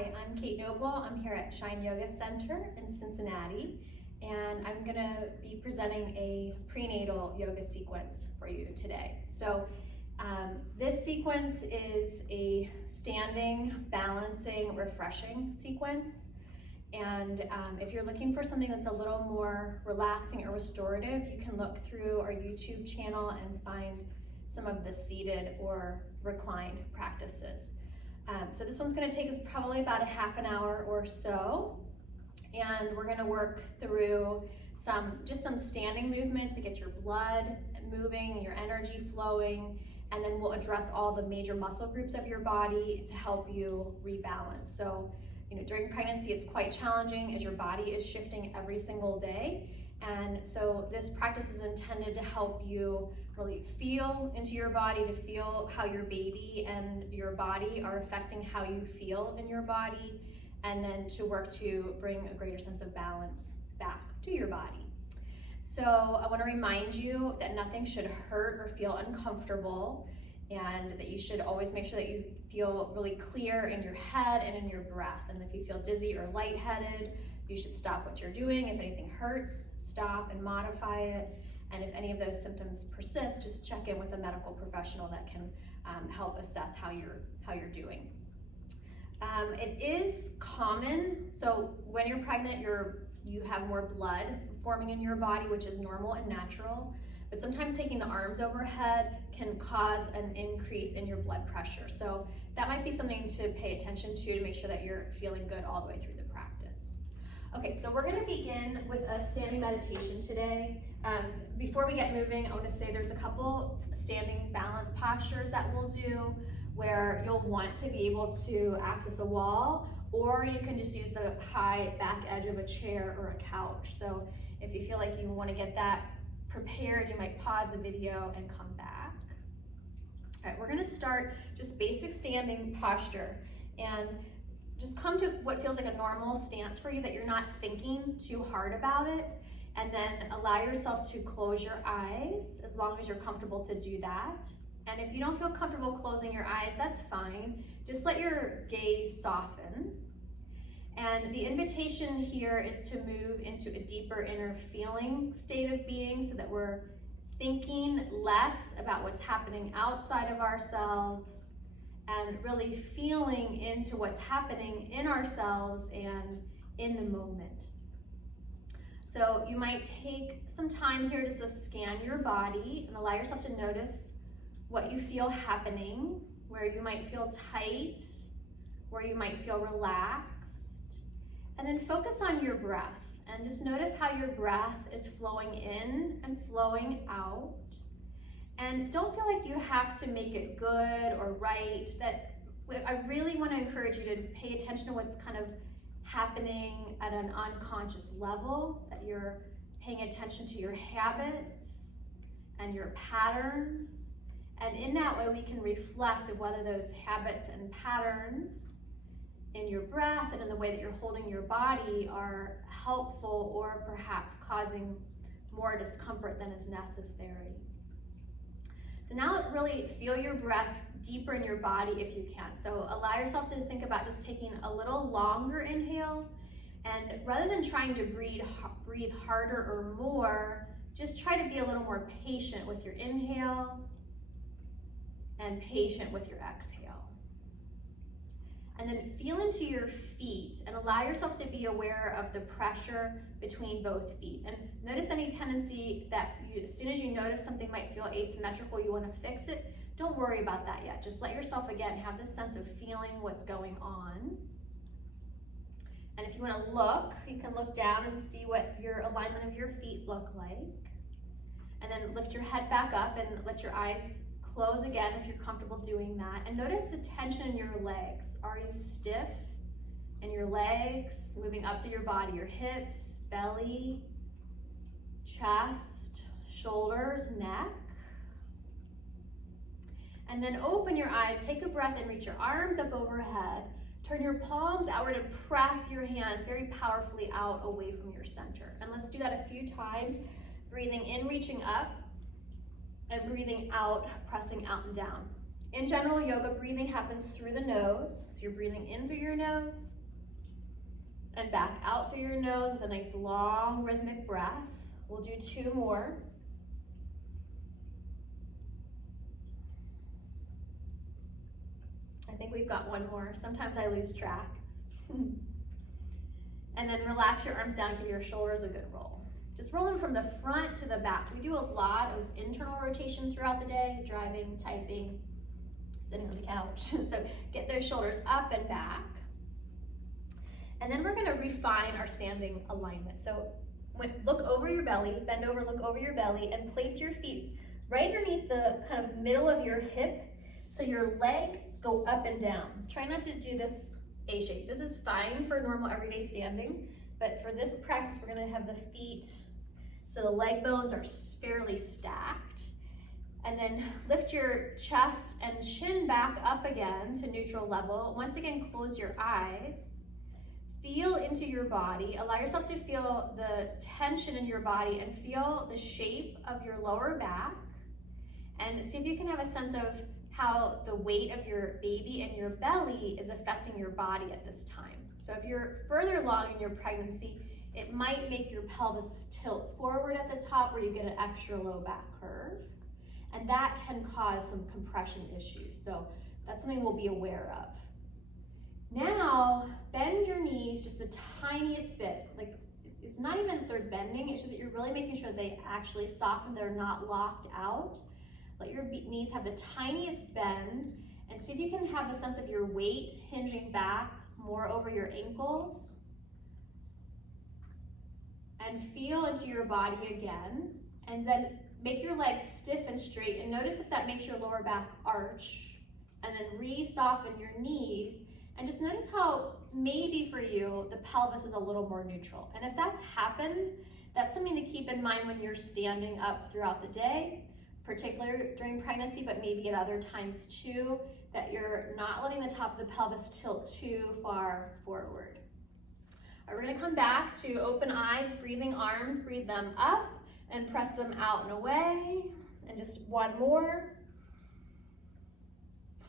Hi, I'm Kate Noble. I'm here at Shine Yoga Center in Cincinnati, and I'm gonna be presenting a prenatal yoga sequence for you today. So this sequence is a standing, balancing, refreshing sequence. And if you're looking for something that's a little more relaxing or restorative, you can look through our YouTube channel and find some of the seated or reclined practices. So this one's going to take us probably about a half an hour or so, and we're going to work through just some standing movement to get your blood moving, your energy flowing, and then we'll address all the major muscle groups of your body to help you rebalance. So, during pregnancy, it's quite challenging as your body is shifting every single day. And so this practice is intended to help you really feel into your body, to feel how your baby and your body are affecting how you feel in your body, and then to work to bring a greater sense of balance back to your body. So I want to remind you that nothing should hurt or feel uncomfortable, and that you should always make sure that you feel really clear in your head and in your breath. And if you feel dizzy or lightheaded, you should stop what you're doing. If anything hurts, stop and modify it. And if any of those symptoms persist, just check in with a medical professional that can help assess how you're doing. It is common, so when you're pregnant, you have more blood forming in your body, which is normal and natural. But sometimes taking the arms overhead can cause an increase in your blood pressure. So that might be something to pay attention to make sure that you're feeling good all the way through the practice. Okay, so we're gonna begin with a standing meditation today. Before we get moving, I wanna say there's a couple standing balance postures that we'll do where you'll want to be able to access a wall, or you can just use the high back edge of a chair or a couch. So if you feel like you wanna get that prepared, you might pause the video and come back. All right, we're gonna start just basic standing posture, and just come to what feels like a normal stance for you, that you're not thinking too hard about it, and then allow yourself to close your eyes as long as you're comfortable to do that. And if you don't feel comfortable closing your eyes, that's fine. Just let your gaze soften. And the invitation here is to move into a deeper inner feeling state of being, so that we're thinking less about what's happening outside of ourselves and really feeling into what's happening in ourselves and in the moment. So you might take some time here just to scan your body and allow yourself to notice what you feel happening, where you might feel tight, where you might feel relaxed. And then focus on your breath and just notice how your breath is flowing in and flowing out. And don't feel like you have to make it good or right. I really want to encourage you to pay attention to what's kind of happening at an unconscious level, that you're paying attention to your habits and your patterns. And in that way, we can reflect of whether those habits and patterns in your breath and in the way that you're holding your body are helpful or perhaps causing more discomfort than is necessary. So now really feel your breath deeper in your body if you can. So allow yourself to think about just taking a little longer inhale, and rather than trying to breathe harder or more, just try to be a little more patient with your inhale and patient with your exhale. And then feel into your feet and allow yourself to be aware of the pressure between both feet. And notice any tendency that as soon as you notice something might feel asymmetrical, you want to fix it. Don't worry about that yet. Just let yourself, again, have this sense of feeling what's going on. And if you want to look, you can look down and see what your alignment of your feet look like. And then lift your head back up and let your eyes close again if you're comfortable doing that. And notice the tension in your legs. Are you stiff in your legs, moving up through your body, your hips, belly, chest, shoulders, neck? And then open your eyes, take a breath and reach your arms up overhead. Turn your palms outward and press your hands very powerfully out away from your center. And let's do that a few times. Breathing in, reaching up, and breathing out, pressing out and down. In general, yoga breathing happens through the nose. So you're breathing in through your nose and back out through your nose with a nice long rhythmic breath. We'll do 2 more. I think we've got 1 more. Sometimes I lose track. And then relax your arms down, give your shoulders a good roll. Just roll them from the front to the back. We do a lot of internal rotation throughout the day, driving, typing, sitting on the couch. So get those shoulders up and back. And then we're gonna refine our standing alignment. So look over your belly, bend over, look over your belly, and place your feet right underneath the kind of middle of your hip, so your legs go up and down. Try not to do this A shape. This is fine for normal everyday standing, but for this practice, we're gonna have the feet, so the leg bones are fairly stacked. And then lift your chest and chin back up again to neutral level. Once again, close your eyes. Feel into your body. Allow yourself to feel the tension in your body and feel the shape of your lower back. And see if you can have a sense of how the weight of your baby and your belly is affecting your body at this time. So if you're further along in your pregnancy, it might make your pelvis tilt forward at the top where you get an extra low back curve. And that can cause some compression issues. So that's something we'll be aware of. Now, bend your knees just the tiniest bit. Like, it's not even that they're bending, it's just that you're really making sure they actually soften, they're not locked out. Let your knees have the tiniest bend, and see if you can have a sense of your weight hinging back more over your ankles. And feel into your body again, and then make your legs stiff and straight, and notice if that makes your lower back arch, and then re-soften your knees, and just notice how maybe for you, the pelvis is a little more neutral. And if that's happened, that's something to keep in mind when you're standing up throughout the day, particularly during pregnancy, but maybe at other times too, that you're not letting the top of the pelvis tilt too far forward. All right, we're gonna come back to open eyes, breathing arms, breathe them up and press them out and away. And just 1 more.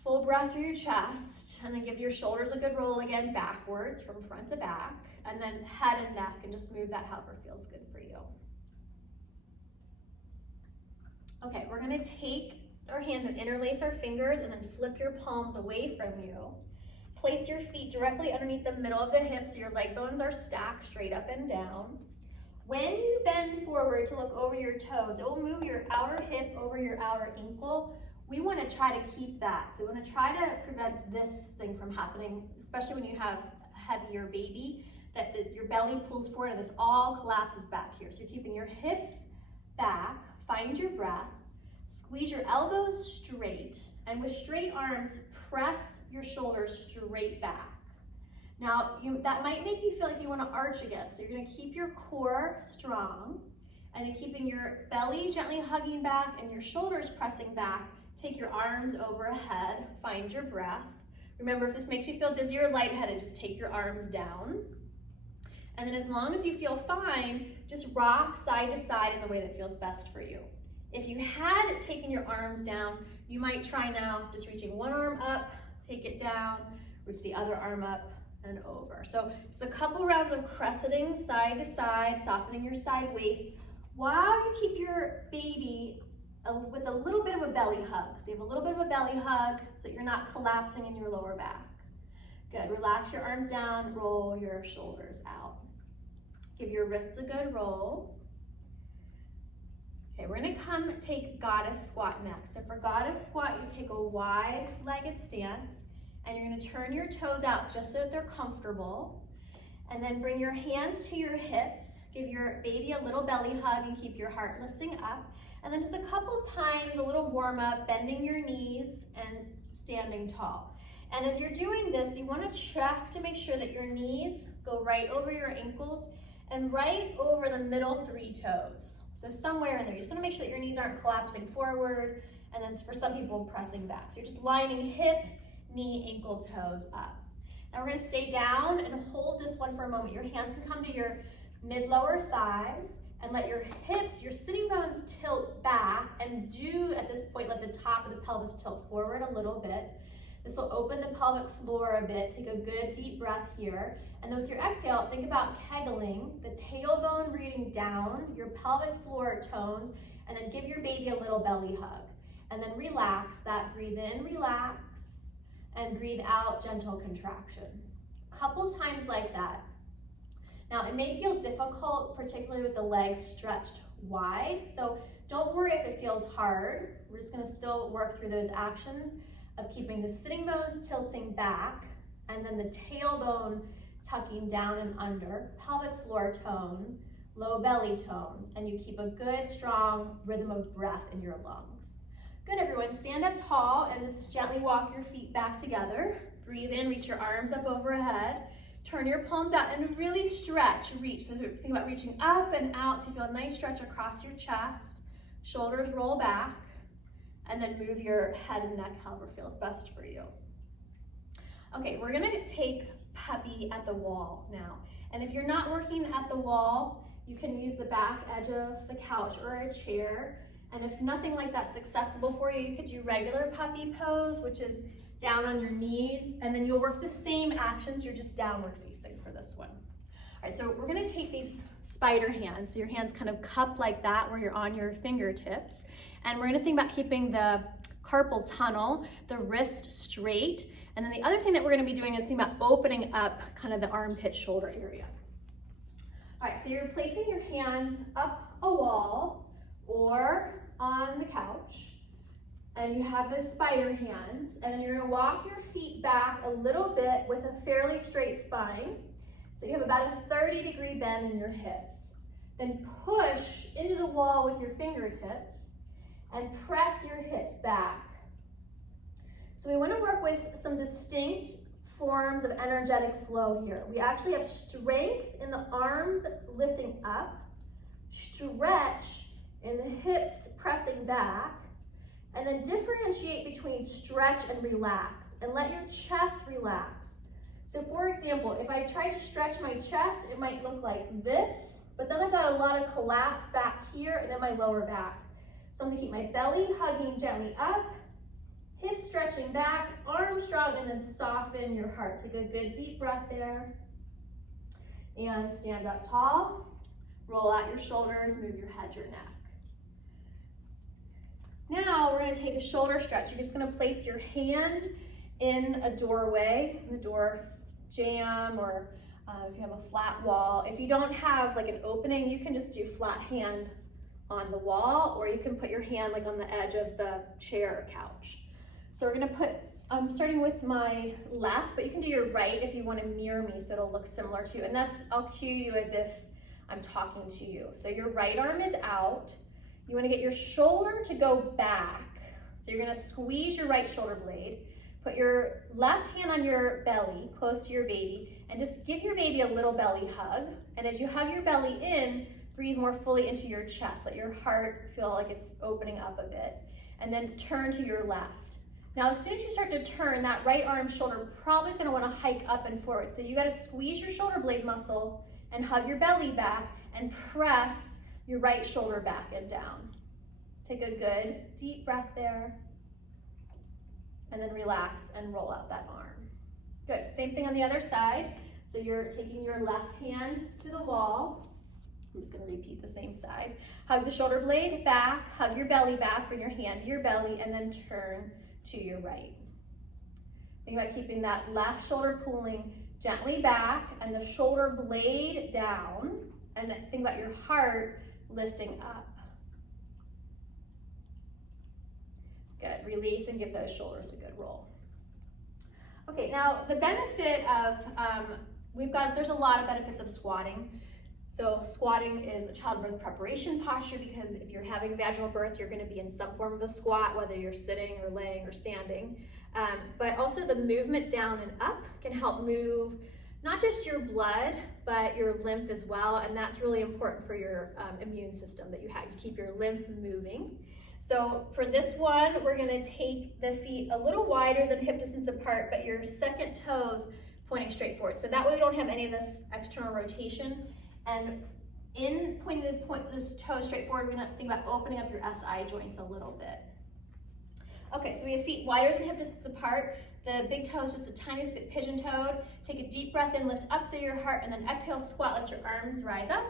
Full breath through your chest, and then give your shoulders a good roll again, backwards from front to back, and then head and neck, and just move that however feels good for you. Okay, we're gonna take our hands and interlace our fingers, and then flip your palms away from you. Place your feet directly underneath the middle of the hips so your leg bones are stacked straight up and down. When you bend forward to look over your toes, it will move your outer hip over your outer ankle. We want to try to keep that. So we want to try to prevent this thing from happening, especially when you have a heavier baby, that your belly pulls forward and this all collapses back here. So you're keeping your hips back, find your breath, squeeze your elbows straight, and with straight arms, press your shoulders straight back. Now, that might make you feel like you want to arch again. So you're going to keep your core strong, and then keeping your belly gently hugging back and your shoulders pressing back. Take your arms overhead, find your breath. Remember, if this makes you feel dizzy or lightheaded, just take your arms down. And then as long as you feel fine, just rock side to side in the way that feels best for you. If you had taken your arms down, you might try now just reaching 1 arm up, take it down, reach the other arm up and over. So just a couple rounds of crescenting side to side, softening your side waist, while you keep your baby with a little bit of a belly hug. So you have a little bit of a belly hug so that you're not collapsing in your lower back. Good, relax your arms down, roll your shoulders out. Give your wrists a good roll. Okay, we're gonna come take goddess squat next. So for goddess squat, you take a wide-legged stance, and you're gonna turn your toes out just so that they're comfortable. And then bring your hands to your hips, give your baby a little belly hug and keep your heart lifting up. And then just a couple times, a little warm up, bending your knees and standing tall. And as you're doing this, you wanna check to make sure that your knees go right over your ankles and right over the middle 3 toes. So somewhere in there, you just wanna make sure that your knees aren't collapsing forward, and then for some people, pressing back. So you're just lining hip, knee, ankle, toes up. Now we're gonna stay down and hold this one for a moment. Your hands can come to your mid-lower thighs, and let your hips, your sitting bones tilt back, and do at this point let the top of the pelvis tilt forward a little bit. This will open the pelvic floor a bit. Take a good deep breath here. And then with your exhale, think about kegeling, the tailbone reading down, your pelvic floor tones, and then give your baby a little belly hug. And then relax that. Breathe in, relax, and breathe out, gentle contraction. A couple times like that. Now, it may feel difficult, particularly with the legs stretched wide, so don't worry if it feels hard. We're just gonna still work through those actions of keeping the sitting bones tilting back, and then the tailbone tucking down and under, pelvic floor tone, low belly tones, and you keep a good, strong rhythm of breath in your lungs. Good, everyone, stand up tall and just gently walk your feet back together. Breathe in, reach your arms up overhead. Turn your palms out and really stretch, reach. So think about reaching up and out so you feel a nice stretch across your chest. Shoulders roll back, and then move your head and neck however feels best for you. Okay, we're gonna take puppy at the wall now. And if you're not working at the wall, you can use the back edge of the couch or a chair. And if nothing like that's accessible for you, you could do regular puppy pose, which is down on your knees, and then you'll work the same actions, you're just downward facing for this one. All right, so we're gonna take these spider hands, so your hands kind of cupped like that where you're on your fingertips, and we're gonna think about keeping the carpal tunnel, the wrist straight, and then the other thing that we're gonna be doing is think about opening up kind of the armpit shoulder area. All right, so you're placing your hands up a wall or on the couch, and you have the spider hands, and you're gonna walk your feet back a little bit with a fairly straight spine. So you have about a 30-degree bend in your hips. Then push into the wall with your fingertips and press your hips back. So we wanna work with some distinct forms of energetic flow here. We actually have strength in the arms lifting up, stretch in the hips pressing back, and then differentiate between stretch and relax, and let your chest relax. So for example, if I try to stretch my chest, it might look like this, but then I've got a lot of collapse back here and in my lower back. So I'm gonna keep my belly hugging gently up, hips stretching back, arms strong, and then soften your heart. Take a good deep breath there. And stand up tall, roll out your shoulders, move your head, your neck. Now we're gonna take a shoulder stretch. You're just gonna place your hand in a doorway, the door jamb, or if you have a flat wall. If you don't have like an opening, you can just do flat hand on the wall, or you can put your hand like on the edge of the chair or couch. So we're gonna put, I'm starting with my left, but you can do your right if you wanna mirror me so it'll look similar to you. And that's, I'll cue you as if I'm talking to you. So your right arm is out. You wanna get your shoulder to go back. So you're gonna squeeze your right shoulder blade, put your left hand on your belly, close to your baby, and just give your baby a little belly hug. And as you hug your belly in, breathe more fully into your chest. Let your heart feel like it's opening up a bit. And then turn to your left. Now, as soon as you start to turn, that right arm shoulder probably is gonna wanna hike up and forward. So you gotta squeeze your shoulder blade muscle and hug your belly back and press your right shoulder back and down. Take a good deep breath there, and then relax and roll out that arm. Good, same thing on the other side. So you're taking your left hand to the wall. I'm just gonna repeat the same side. Hug the shoulder blade back, hug your belly back, bring your hand to your belly, and then turn to your right. Think about keeping that left shoulder pulling gently back and the shoulder blade down, and then think about your heart lifting up. Good, release and give those shoulders a good roll. Okay, now the benefit of, there's a lot of benefits of squatting. So squatting is a childbirth preparation posture because if you're having vaginal birth, you're gonna be in some form of a squat, whether you're sitting or laying or standing. But also the movement down and up can help move not just your blood, but your lymph as well. And that's really important for your immune system that you keep your lymph moving. So for this one, we're gonna take the feet a little wider than hip distance apart, but your second toes pointing straight forward. So that way we don't have any of this external rotation. And in pointing this toe straight forward, we're gonna think about opening up your SI joints a little bit. Okay, so we have feet wider than hip distance apart. The big toe is just the tiniest bit pigeon-toed. Take a deep breath in, lift up through your heart, and then exhale, squat, let your arms rise up,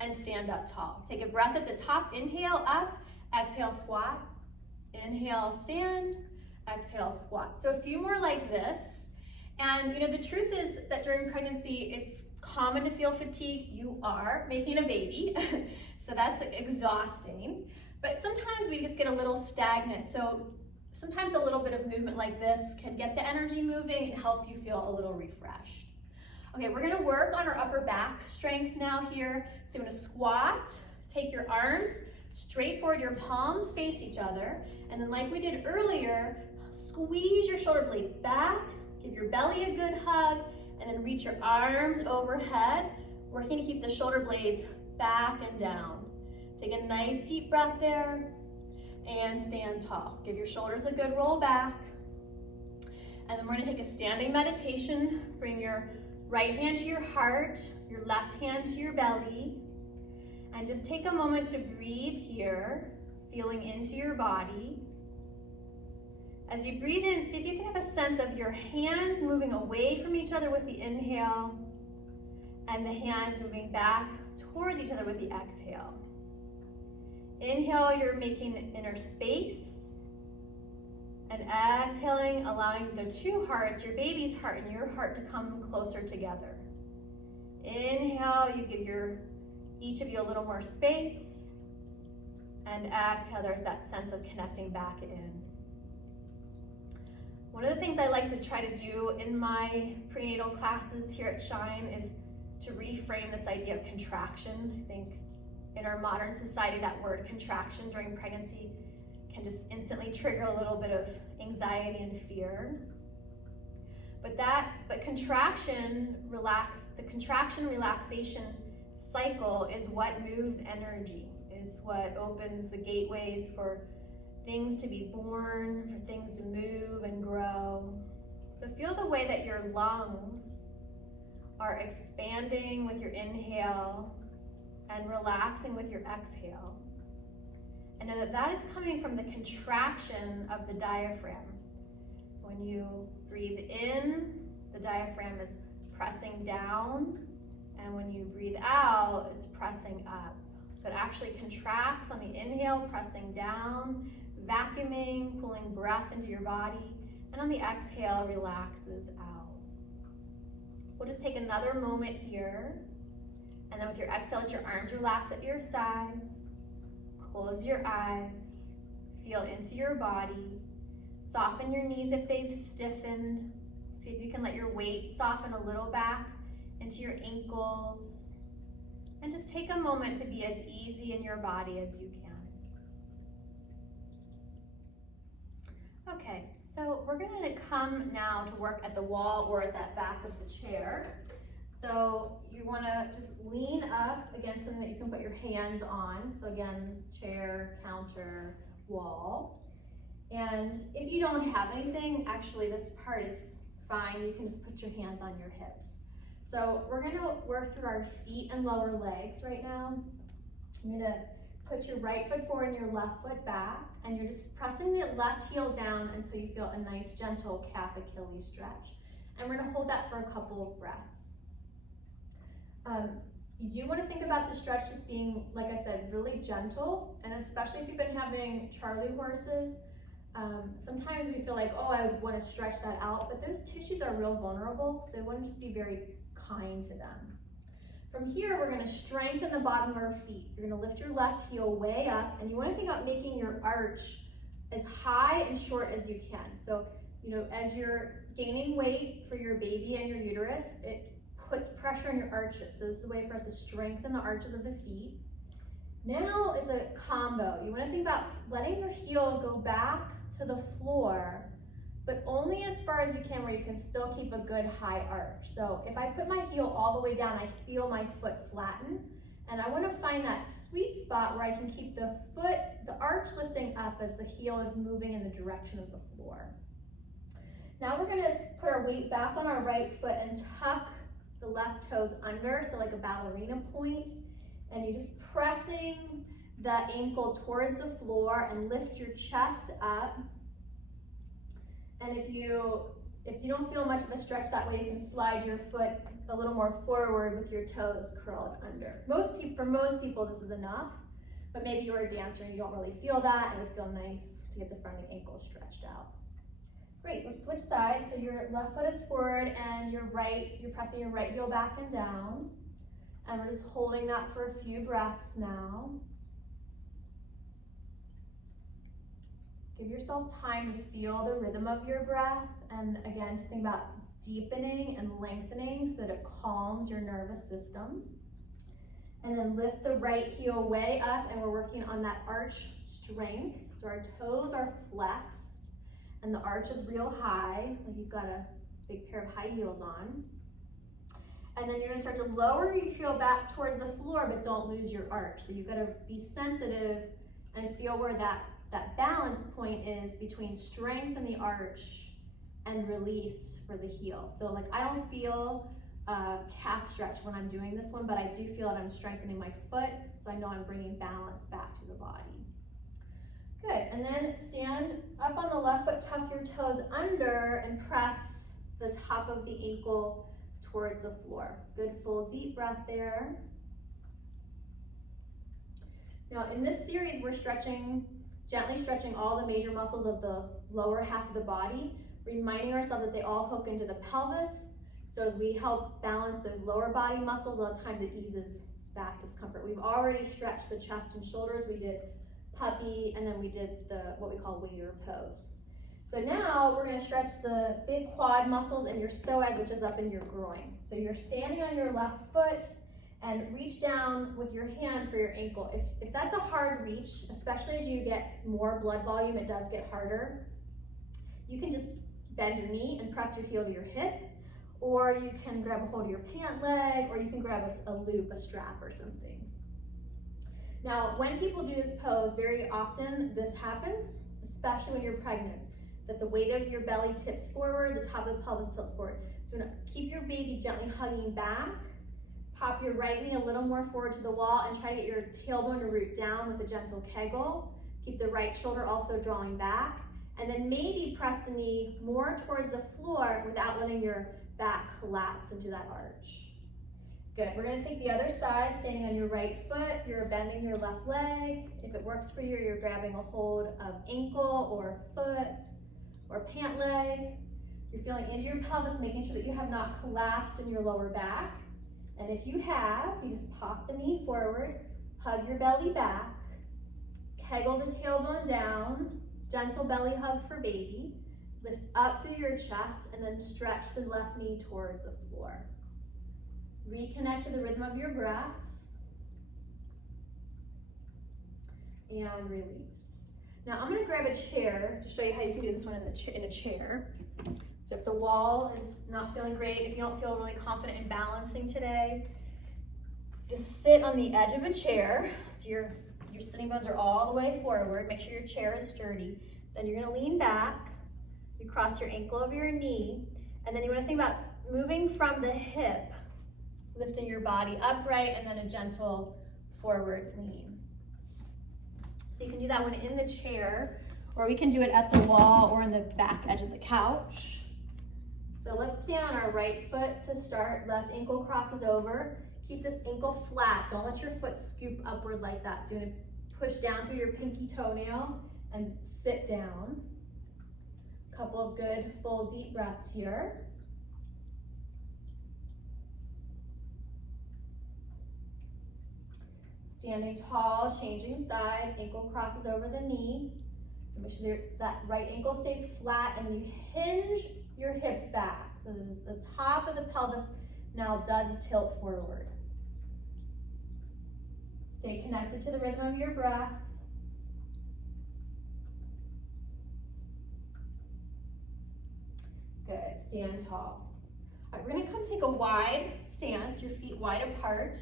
and stand up tall. Take a breath at the top, inhale, up, exhale, squat, inhale, stand, exhale, squat. So a few more like this. And you know, the truth is that during pregnancy, it's common to feel fatigue. You are making a baby, so that's exhausting. But sometimes we just get a little stagnant. So sometimes a little bit of movement like this can get the energy moving and help you feel a little refreshed. Okay, we're gonna work on our upper back strength now here. So you're gonna squat, take your arms straight forward, your palms face each other, and then like we did earlier, squeeze your shoulder blades back, give your belly a good hug, and then reach your arms overhead, working to keep the shoulder blades back and down. Take a nice deep breath there, and stand tall. Give your shoulders a good roll back. And then we're gonna take a standing meditation. Bring your right hand to your heart, your left hand to your belly, and just take a moment to breathe here, feeling into your body. As you breathe in, see if you can have a sense of your hands moving away from each other with the inhale, and the hands moving back towards each other with the exhale. Inhale, you're making inner space, and exhaling, allowing the two hearts, your baby's heart and your heart, to come closer together. Inhale, you give each of you a little more space, and exhale, there's that sense of connecting back in. One of the things I like to try to do in my prenatal classes here at Shine is to reframe this idea of contraction. I think in our modern society, that word contraction during pregnancy can just instantly trigger a little bit of anxiety and fear. But the contraction relaxation cycle is what moves energy. It's what opens the gateways for things to be born, for things to move and grow. So feel the way that your lungs are expanding with your inhale and relaxing with your exhale. And know that that is coming from the contraction of the diaphragm. When you breathe in, the diaphragm is pressing down, and when you breathe out, it's pressing up. So it actually contracts on the inhale, pressing down, vacuuming, pulling breath into your body, and on the exhale, relaxes out. We'll just take another moment here, and then with your exhale, let your arms relax at your sides. Close your eyes, feel into your body. Soften your knees if they've stiffened. See if you can let your weight soften a little back into your ankles. And just take a moment to be as easy in your body as you can. Okay, so we're gonna come now to work at the wall or at that back of the chair. So you wanna just lean up against something that you can put your hands on. So again, chair, counter, wall. And if you don't have anything, actually this part is fine. You can just put your hands on your hips. So we're gonna work through our feet and lower legs right now. You're gonna put your right foot forward and your left foot back, and you're just pressing the left heel down until you feel a nice gentle calf Achilles stretch. And we're gonna hold that for a couple of breaths. You do want to think about the stretch as being, like I said, really gentle, and especially if you've been having Charlie horses, sometimes we feel like, oh, I would want to stretch that out, but those tissues are real vulnerable, so you want to just be very kind to them. From here, we're going to strengthen the bottom of our feet. You're going to lift your left heel way up, and you want to think about making your arch as high and short as you can. So, you know, as you're gaining weight for your baby and your uterus, it puts pressure on your arches. So this is a way for us to strengthen the arches of the feet. Now is a combo. You want to think about letting your heel go back to the floor, but only as far as you can where you can still keep a good high arch. So if I put my heel all the way down, I feel my foot flatten, and I want to find that sweet spot where I can keep the arch lifting up as the heel is moving in the direction of the floor. Now we're going to put our weight back on our right foot and tuck the left toes under, so like a ballerina point, and you're just pressing the ankle towards the floor and lift your chest up. And if you don't feel much of a stretch that way, you can slide your foot a little more forward with your toes curled under. For most people, this is enough, but maybe you're a dancer and you don't really feel that, and it would feel nice to get the front of the ankle stretched out. Great, let's switch sides. So your left foot is forward and you're pressing your right heel back and down. And we're just holding that for a few breaths now. Give yourself time to feel the rhythm of your breath, and again, to think about deepening and lengthening so that it calms your nervous system. And then lift the right heel way up, and we're working on that arch strength. So our toes are flexed and the arch is real high, like you've got a big pair of high heels on. And then you're gonna start to lower your heel back towards the floor, but don't lose your arch. So you've gotta be sensitive and feel where that balance point is between strength in the arch and release for the heel. So like I don't feel calf stretch when I'm doing this one, but I do feel that I'm strengthening my foot, so I know I'm bringing balance back to the body. Good, and then stand up on the left foot, tuck your toes under, and press the top of the ankle towards the floor. Good full deep breath there. Now in this series, we're gently stretching all the major muscles of the lower half of the body, reminding ourselves that they all hook into the pelvis. So as we help balance those lower body muscles, a lot of times it eases back discomfort. We've already stretched the chest and shoulders. We did puppy, and then we did what we call waiter pose. So now we're gonna stretch the big quad muscles in your psoas, which is up in your groin. So you're standing on your left foot and reach down with your hand for your ankle. If that's a hard reach, especially as you get more blood volume, it does get harder. You can just bend your knee and press your heel to your hip, or you can grab a hold of your pant leg, or you can grab a loop, a strap or something. Now, when people do this pose, very often this happens, especially when you're pregnant, that the weight of your belly tips forward, the top of the pelvis tilts forward. So you're gonna keep your baby gently hugging back, pop your right knee a little more forward to the wall, and try to get your tailbone to root down with a gentle kegel. Keep the right shoulder also drawing back, and then maybe press the knee more towards the floor without letting your back collapse into that arch. Good, we're gonna take the other side, standing on your right foot, you're bending your left leg. If it works for you, you're grabbing a hold of ankle or foot or pant leg. You're feeling into your pelvis, making sure that you have not collapsed in your lower back. And if you have, you just pop the knee forward, hug your belly back, kegel the tailbone down, gentle belly hug for baby, lift up through your chest, and then stretch the left knee towards the floor. Reconnect to the rhythm of your breath. And release. Now I'm gonna grab a chair to show you how you can do this one in a chair. So if the wall is not feeling great, if you don't feel really confident in balancing today, just sit on the edge of a chair. So your sitting bones are all the way forward. Make sure your chair is sturdy. Then you're gonna lean back. You cross your ankle over your knee. And then you wanna think about moving from the hip, lifting your body upright, and then a gentle forward lean. So you can do that one in the chair, or we can do it at the wall or in the back edge of the couch. So let's stand on our right foot to start. Left ankle crosses over. Keep this ankle flat. Don't let your foot scoop upward like that. So you're gonna push down through your pinky toenail and sit down. A couple of good full deep breaths here. Standing tall, changing sides, ankle crosses over the knee. And make sure that right ankle stays flat, and you hinge your hips back. So the top of the pelvis now does tilt forward. Stay connected to the rhythm of your breath. Good, stand tall. All right, we're gonna come take a wide stance, your feet wide apart.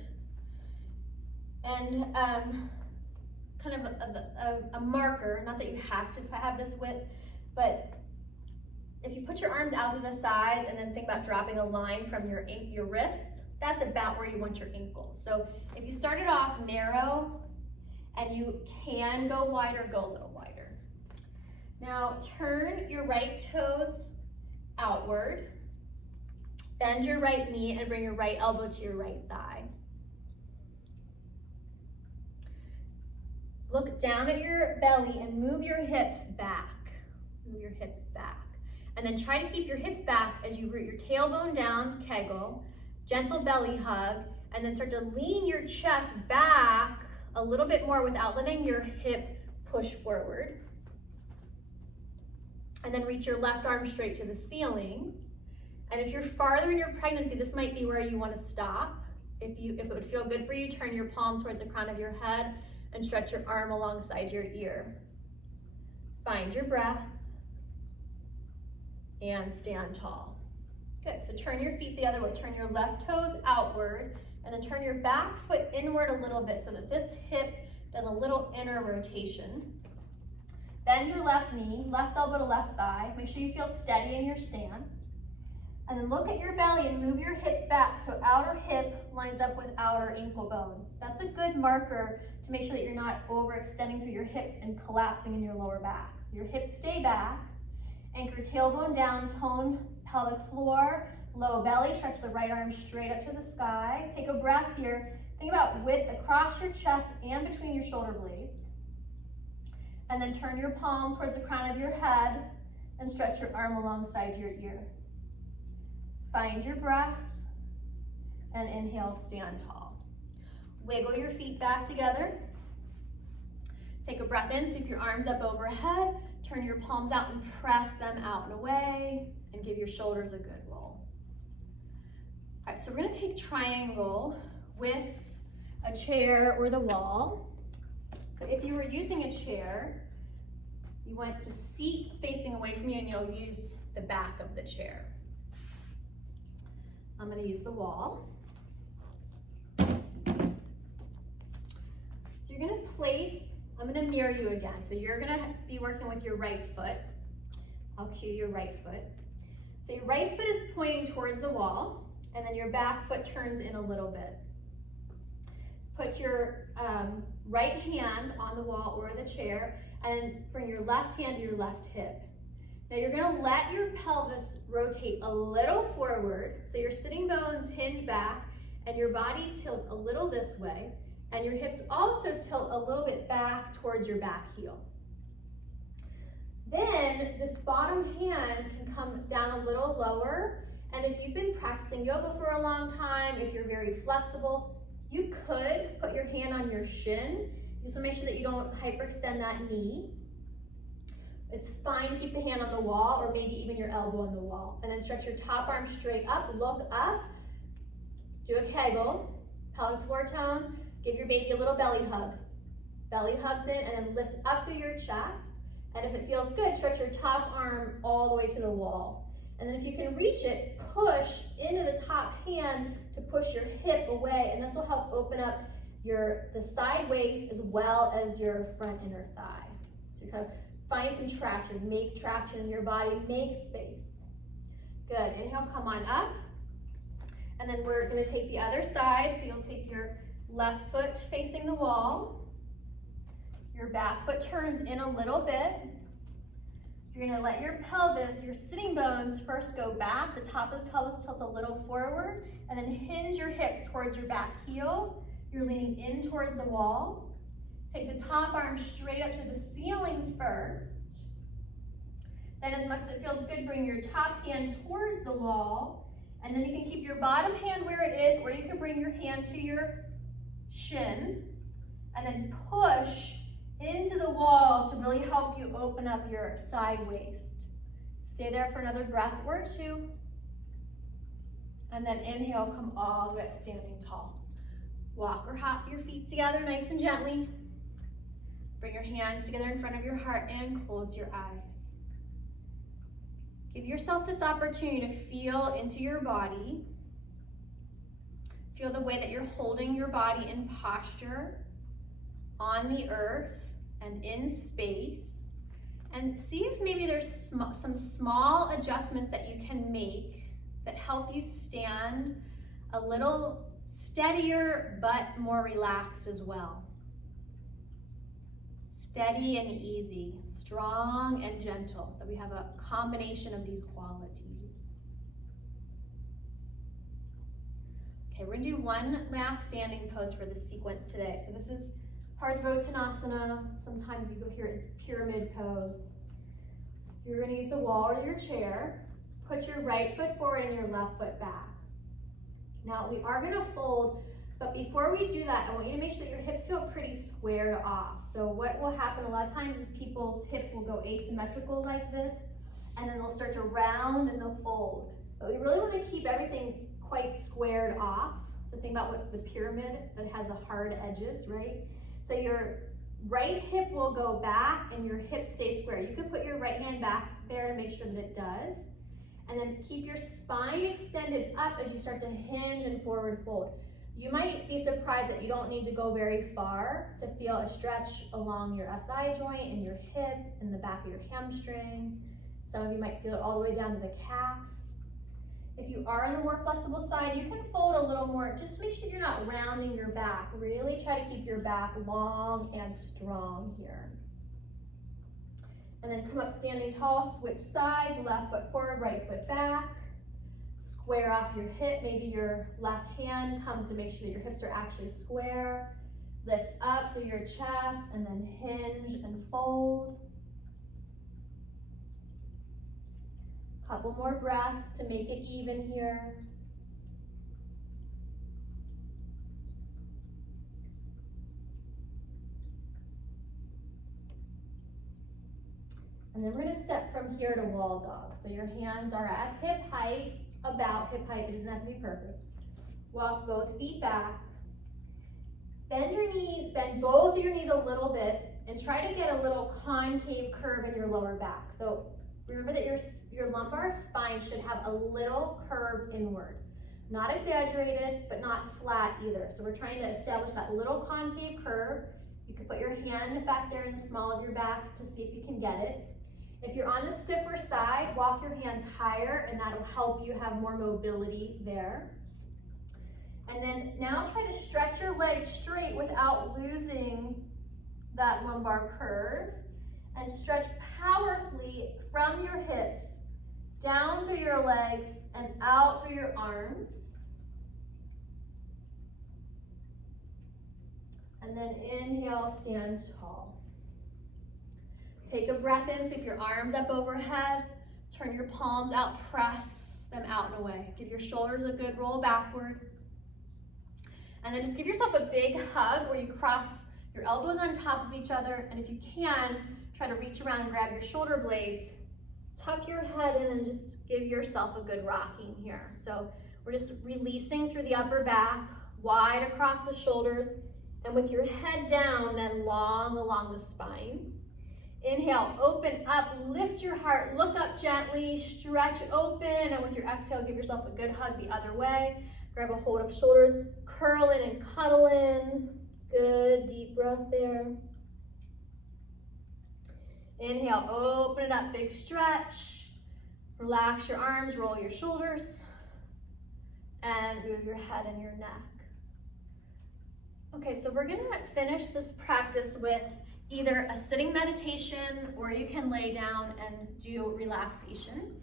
And kind of a marker, not that you have to have this width, but if you put your arms out to the sides and then think about dropping a line from your wrists, that's about where you want your ankles. So if you started off narrow and you can go wider, go a little wider. Now turn your right toes outward, bend your right knee and bring your right elbow to your right thigh. Look down at your belly and move your hips back. Move your hips back. And then try to keep your hips back as you root your tailbone down, kegel, gentle belly hug, and then start to lean your chest back a little bit more without letting your hip push forward. And then reach your left arm straight to the ceiling. And if you're farther in your pregnancy, this might be where you want to stop. If it would feel good for you, turn your palm towards the crown of your head and stretch your arm alongside your ear. Find your breath and stand tall. Good, so turn your feet the other way. Turn your left toes outward and then turn your back foot inward a little bit so that this hip does a little inner rotation. Bend your left knee, left elbow to left thigh. Make sure you feel steady in your stance. And then look at your belly and move your hips back so outer hip lines up with outer ankle bone. That's a good marker to make sure that you're not overextending through your hips and collapsing in your lower back. So your hips stay back, anchor tailbone down, tone pelvic floor, low belly, stretch the right arm straight up to the sky. Take a breath here. Think about width across your chest and between your shoulder blades. And then turn your palm towards the crown of your head and stretch your arm alongside your ear. Find your breath and inhale, stand tall. Wiggle your feet back together. Take a breath in, sweep your arms up overhead, turn your palms out and press them out and away, and give your shoulders a good roll. All right, so we're gonna take triangle with a chair or the wall. So if you were using a chair, you want the seat facing away from you and you'll use the back of the chair. I'm gonna use the wall. So you're gonna place, I'm gonna mirror you again. So you're gonna be working with your right foot. I'll cue your right foot. So your right foot is pointing towards the wall and then your back foot turns in a little bit. Put your right hand on the wall or the chair and bring your left hand to your left hip. Now you're gonna let your pelvis rotate a little forward, so your sitting bones hinge back and your body tilts a little this way, and your hips also tilt a little bit back towards your back heel. Then this bottom hand can come down a little lower, and if you've been practicing yoga for a long time, if you're very flexible, you could put your hand on your shin. Just to make sure that you don't hyperextend that knee. It's fine to keep the hand on the wall or maybe even your elbow on the wall. And then stretch your top arm straight up, look up, do a kegel, pelvic floor tones, give your baby a little belly hug. Belly hugs in and then lift up through your chest. And if it feels good, stretch your top arm all the way to the wall. And then if you can reach it, push into the top hand to push your hip away, and this will help open up the side waist as well as your front inner thigh. So you kind of find some traction, make traction in your body, make space. Good, inhale, come on up. And then we're gonna take the other side, so you'll take your left foot facing the wall. Your back foot turns in a little bit. You're gonna let your pelvis, your sitting bones first go back. The top of the pelvis tilts a little forward, and then hinge your hips towards your back heel. You're leaning in towards the wall. Take the top arm straight up to the ceiling first. Then as much as it feels good, bring your top hand towards the wall. And then you can keep your bottom hand where it is, or you can bring your hand to your shin. And then push into the wall to really help you open up your side waist. Stay there for another breath or two. And then inhale, come all the way up, standing tall. Walk or hop your feet together nice and gently. Bring your hands together in front of your heart and close your eyes. Give yourself this opportunity to feel into your body. Feel the way that you're holding your body in posture on the earth and in space. And see if maybe there's some small adjustments that you can make that help you stand a little steadier but more relaxed as well. Steady and easy, strong and gentle, that we have a combination of these qualities. Okay, we're gonna do one last standing pose for this sequence today. So this is Parsvottanasana. Sometimes you go here as pyramid pose. You're gonna use the wall or your chair. Put your right foot forward and your left foot back. Now we are gonna fold, but before we do that, I want you to make sure that your hips feel pretty squared off. So what will happen a lot of times is people's hips will go asymmetrical like this, and then they'll start to round and they'll fold. But we really wanna keep everything quite squared off. So think about what the pyramid that has the hard edges, right? So your right hip will go back and your hips stay square. You could put your right hand back there to make sure that it does. And then keep your spine extended up as you start to hinge and forward fold. You might be surprised that you don't need to go very far to feel a stretch along your SI joint and your hip and the back of your hamstring. Some of you might feel it all the way down to the calf. If you are on the more flexible side, you can fold a little more. Just make sure you're not rounding your back. Really try to keep your back long and strong here. And then come up standing tall, switch sides, left foot forward, right foot back. Square off your hip. Maybe your left hand comes to make sure that your hips are actually square. Lift up through your chest and then hinge and fold. Couple more breaths to make it even here. And then we're gonna step from here to wall dog. So your hands are at hip height, about hip height. It doesn't have to be perfect. Walk both feet back. Bend your knees, bend both of your knees a little bit, and try to get a little concave curve in your lower back. So remember that your lumbar spine should have a little curve inward. Not exaggerated, but not flat either. So we're trying to establish that little concave curve. You can put your hand back there in the small of your back to see if you can get it. If you're on the stiffer side, walk your hands higher and that'll help you have more mobility there. And then now try to stretch your legs straight without losing that lumbar curve. And stretch powerfully from your hips, down through your legs and out through your arms. And then inhale, stand tall. Take a breath in, sweep your arms up overhead, turn your palms out, press them out and away. Give your shoulders a good roll backward. And then just give yourself a big hug where you cross your elbows on top of each other, and if you can, try to reach around and grab your shoulder blades, tuck your head in and just give yourself a good rocking here. So we're just releasing through the upper back, wide across the shoulders, and with your head down, then long along the spine. Inhale, open up, lift your heart, look up gently, stretch open, and with your exhale, give yourself a good hug the other way. Grab a hold of shoulders, curl in and cuddle in. Good, deep breath there. Inhale, open it up, big stretch. Relax your arms, roll your shoulders, and move your head and your neck. Okay, so we're gonna finish this practice with either a sitting meditation or you can lay down and do relaxation.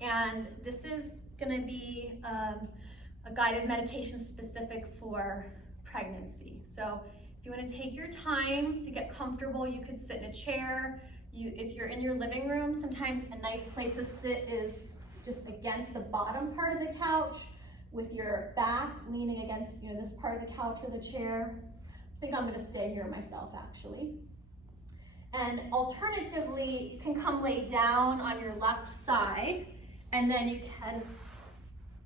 And this is gonna be a guided meditation specific for pregnancy. So if you wanna take your time to get comfortable, you could sit in a chair. If you're in your living room, sometimes a nice place to sit is just against the bottom part of the couch with your back leaning against this part of the couch or the chair. I think I'm gonna stay here myself actually. And alternatively, you can come lay down on your left side, and then you can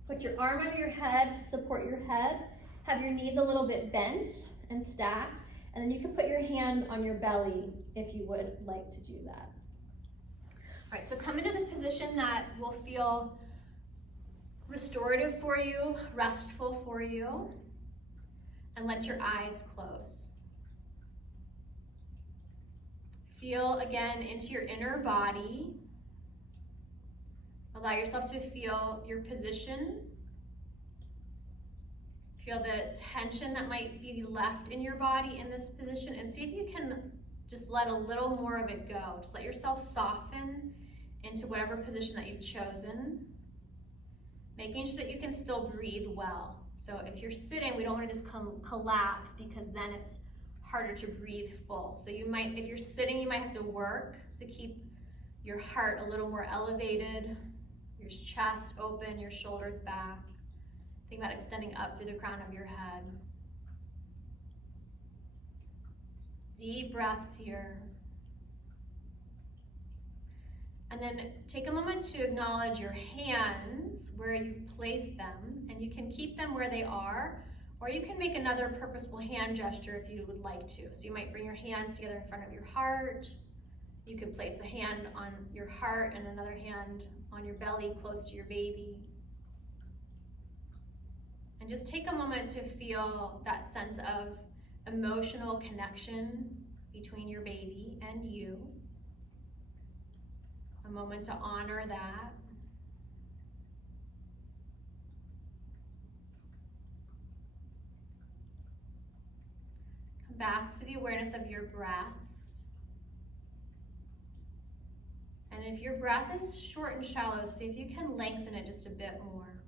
put your arm under your head to support your head, have your knees a little bit bent and stacked, and then you can put your hand on your belly if you would like to do that. All right, so come into the position that will feel restorative for you, restful for you, and let your eyes close. Feel again into your inner body. Allow yourself to feel your position. Feel the tension that might be left in your body in this position, and see if you can just let a little more of it go. Just let yourself soften into whatever position that you've chosen, making sure that you can still breathe well. So if you're sitting, we don't want to just collapse, because then it's harder to breathe full. So you might, if you're sitting, you might have to work to keep your heart a little more elevated, your chest open, your shoulders back. Think about extending up through the crown of your head. Deep breaths here. And then take a moment to acknowledge your hands, where you've placed them, and you can keep them where they are, or you can make another purposeful hand gesture if you would like to. So you might bring your hands together in front of your heart. You could place a hand on your heart and another hand on your belly close to your baby. And just take a moment to feel that sense of emotional connection between your baby and you. A moment to honor that. Come back to the awareness of your breath. And if your breath is short and shallow, see if you can lengthen it just a bit more.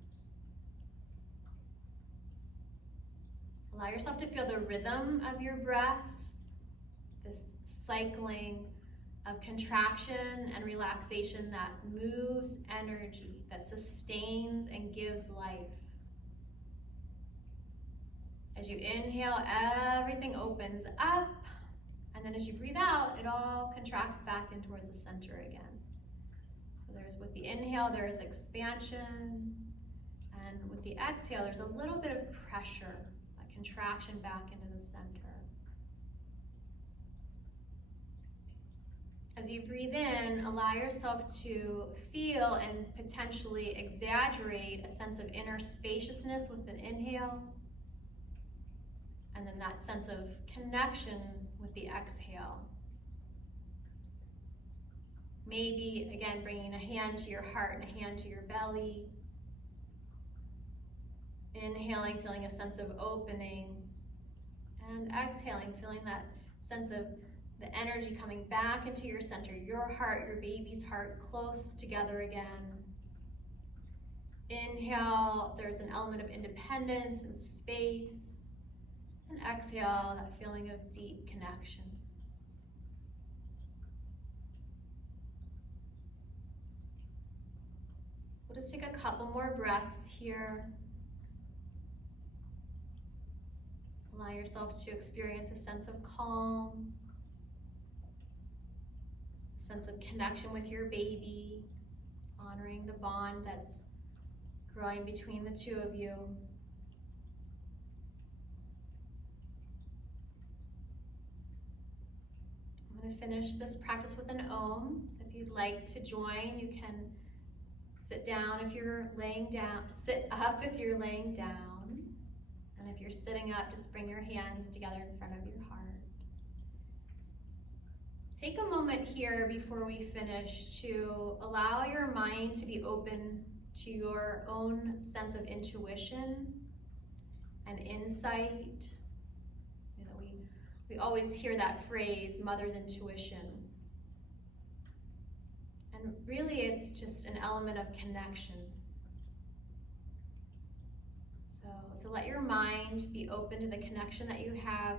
Allow yourself to feel the rhythm of your breath, this cycling of contraction and relaxation that moves energy, that sustains and gives life. As you inhale, everything opens up, and then as you breathe out, it all contracts back in towards the center again. So with the inhale, there is expansion, and with the exhale, there's a little bit of pressure, a contraction back into the center. As you breathe in, allow yourself to feel and potentially exaggerate a sense of inner spaciousness with an inhale, and then that sense of connection with the exhale. Maybe, again, bringing a hand to your heart and a hand to your belly. Inhaling, feeling a sense of opening, and exhaling, feeling that sense of the energy coming back into your center, your heart, your baby's heart, close together again. Inhale, there's an element of independence and space. And exhale, that feeling of deep connection. We'll just take a couple more breaths here. Allow yourself to experience a sense of calm, a sense of connection with your baby, honoring the bond that's growing between the two of you. I'm going to finish this practice with an Om. So if you'd like to join, you can sit down if you're laying down, sit up if you're laying down. And if you're sitting up, just bring your hands together in front of your heart. Take a moment here before we finish to allow your mind to be open to your own sense of intuition and insight. You know, we always hear that phrase, mother's intuition. And really it's just an element of connection. So to let your mind be open to the connection that you have,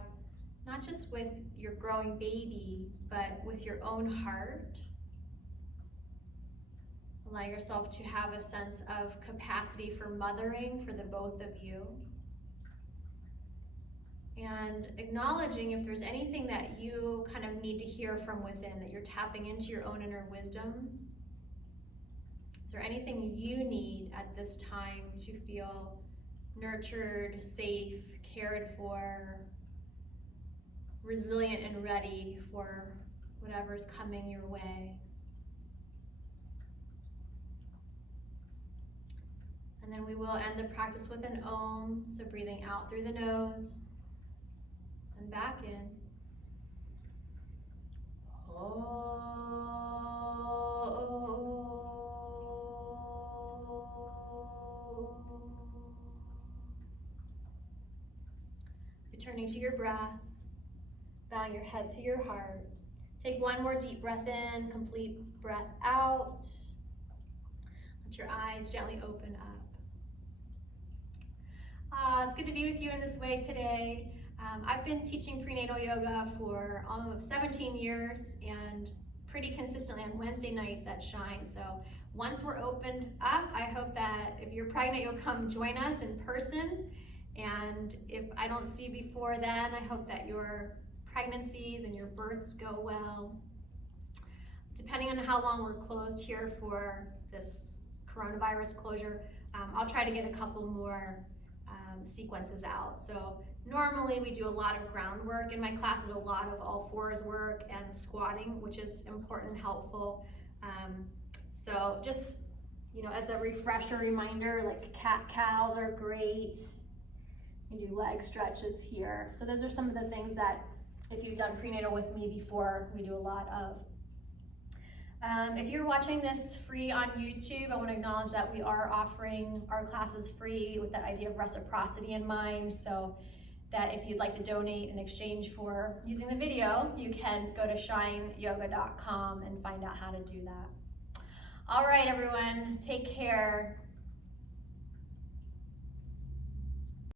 not just with your growing baby, but with your own heart. Allow yourself to have a sense of capacity for mothering for the both of you. And acknowledging if there's anything that you kind of need to hear from within, that you're tapping into your own inner wisdom. Is there anything you need at this time to feel nurtured, safe, cared for, resilient and ready for whatever's coming your way? And then we will end the practice with an Om, so breathing out through the nose and back in. Returning to your breath, bowing your head to your heart. Take one more deep breath in, complete breath out. Let your eyes gently open up. It's good to be with you in this way today. I've been teaching prenatal yoga for almost 17 years and pretty consistently on Wednesday nights at Shine. So once we're opened up, I hope that if you're pregnant, you'll come join us in person. And if I don't see you before then, I hope that your pregnancies and your births go well. Depending on how long we're closed here for this coronavirus closure, I'll try to get a couple more sequences out. So normally we do a lot of groundwork in my classes, a lot of all fours work and squatting, which is important and helpful. So just, as a refresher reminder, like cat-cows are great. You do leg stretches here. So those are some of the things that if you've done prenatal with me before, we do a lot of. If you're watching this free on YouTube, I want to acknowledge that we are offering our classes free with that idea of reciprocity in mind, so that if you'd like to donate in exchange for using the video, you can go to shineyoga.com and find out how to do that. All right, everyone, take care.